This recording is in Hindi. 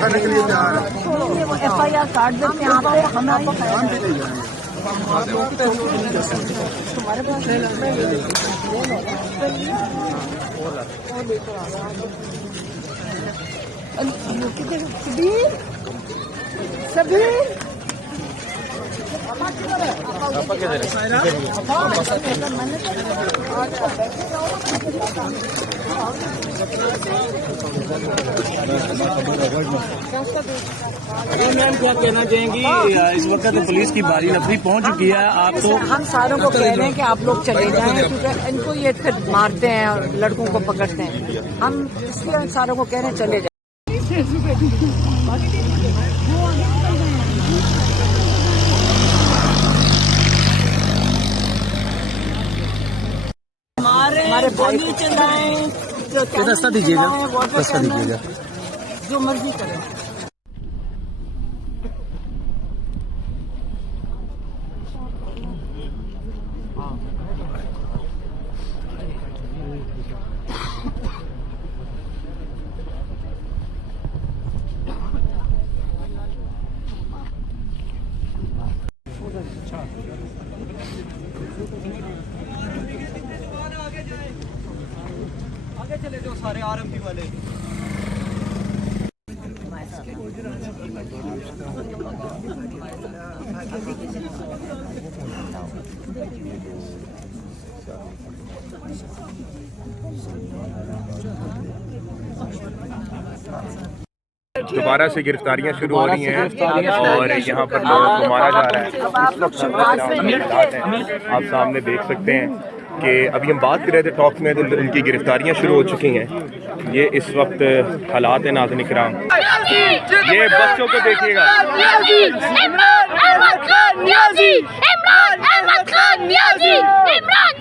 खाने के लिए तैयार है। FIR काट देते हैं आप, हमें तुम्हारे पास सभी मैम क्या कहना चाहेंगी? इस वक्त तो पुलिस की बारी नफरी पहुंच चुकी है, आप तो हम सारों को कह रहे हैं कि आप लोग चले जाएं, क्योंकि इनको ये फिर मारते हैं और लड़कों को पकड़ते हैं। हम इसलिए सारों को कह रहे हैं चले जाएं। हमारे भाई चलाएं, रास्ता दीजिएगा, रास्ता दीजिएगा। जो मर्जी करें। आगे चले जाओ सारे आरएमपी वाले। दोबारा से गिरफ्तारियां शुरू हो रही हैं और यहाँ पर लोगों को मारा जा रहा है। इस वक्त आप सामने देख सकते हैं कि अभी हम बात कर रहे थे टॉक में, तो उनकी गिरफ्तारियां शुरू हो चुकी हैं। ये इस वक्त हालात है नाज़रीन किराम, ये बच्चों को देखिएगा। इमरान अहमद खान नियाज़ी, इमरान अहमद खान नियाज़ी, इमरान